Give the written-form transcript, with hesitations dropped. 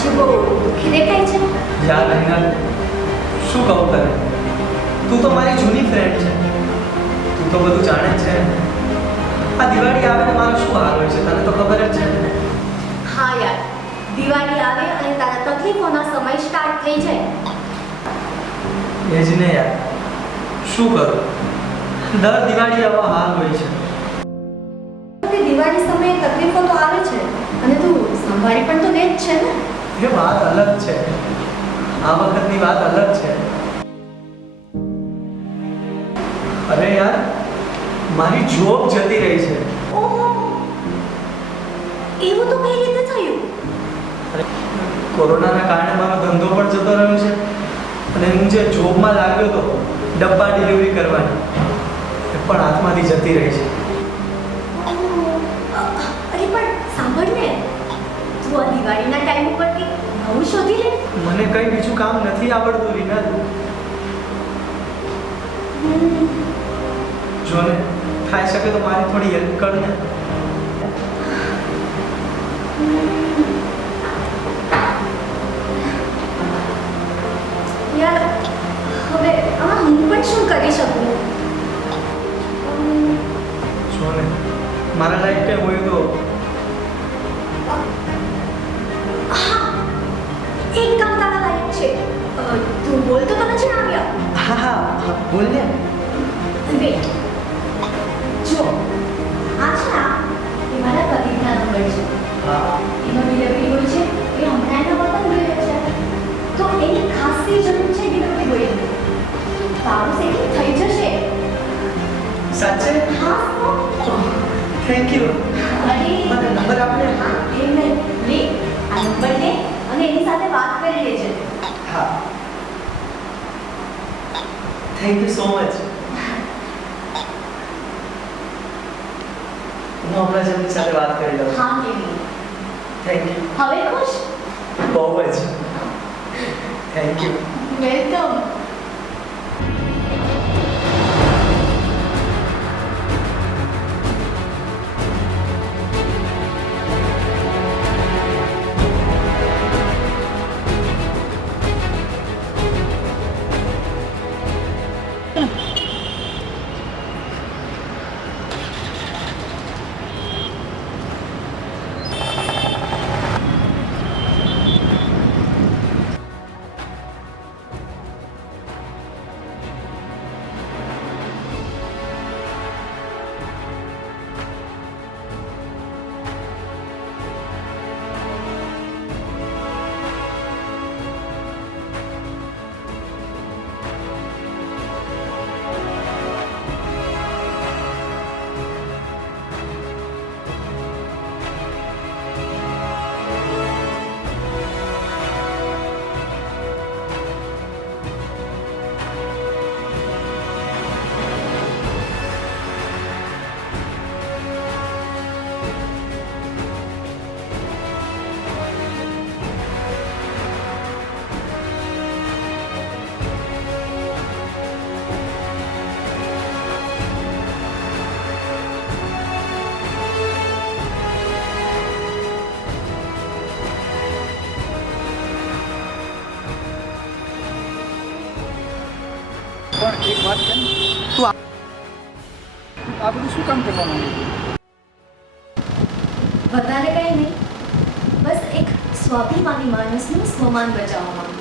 આજે બહુ દુઃખી દેખાય છે. યાર નૈના, શું કહું તને? તું તો મારી જૂની ફ્રેન્ડ છે. તું તો બધું જાણે જ છે. આ દિવાળી આવે ને મારો શું હાલ હોય છે તને તો ખબર જ છે. હા યાર, દિવાળી આવે અને તારા તકલીફોનો સમય સ્ટાર્ટ થઈ જાય. એ જ ને યાર, શું કરું? દર દિવાળી આવો હાલ હોય છે. દિવાળી સમયે તકલીફો તો આવે છે અને તું સંભાળી પણ તો લે જ છે ને. એ વાત અલગ છે. આ વખતની વાત અલગ છે. અરે યાર, મારી જોબ જતી રહી છે. ઓહો, એવું તો કઈ રીતે થયું? કોરોનાના કારણે મારો ધંધો પણ જતો રહ્યો છે અને હું જે જોબમાં લાગ્યો હતો ડબ્બા ડિલિવરી કરવાની, એ પણ હાથમાંથી જતી રહી છે. અરે પણ સાંભળ ને, તું આ દિવાળીના ટાઈમ ઉપર કંઈક નવું શોધી લે. મને કઈ બીજું કામ નથી આવડતું રીના. જો ને થાય શકે તો મારી થોડી હેલ્પ કર ને. યાર, હવે આમાં હું પણ શું કરી શકું? જો ને મારા લાયક કઈ હોય તો. હા, એક કામ તારા લાયક છે. તું બોલતો તો નથી આવ્યા. હા હા બોલ ને. વેટ, જો આ છે ને, એ મારા કલીગના નંબર છે. હા એનો ડિલિવરી બોય છે, એ હમણાં એના વતન ગયો છે, તો એની ખાસી જરૂર છે ડિલિવરી બોયની. તારું સેટિંગ થઈ જશે. સાચે? હા તો થેન્ક યુ. અરે મને નંબર આપને. હા, એ નહીં લે, આ નંબર લે અને એની સાથે વાત કરી લેજે. હા, થેન્ક યુ સો મચ. હું હમણાં જ એમની સાથે વાત કરી લઉં. હા કેવી, થેન્ક યુ. હવે ખુશ? બહુ જ. Thank you. વેલકમ. પણ એક વાત છે ને, તું આ બધું શું કામ કરવા માંગે છે? વધારે કંઈ નહીં, બસ એક સ્વાભિમાની માણસનું સ્વમાન બચાવવા માંગુ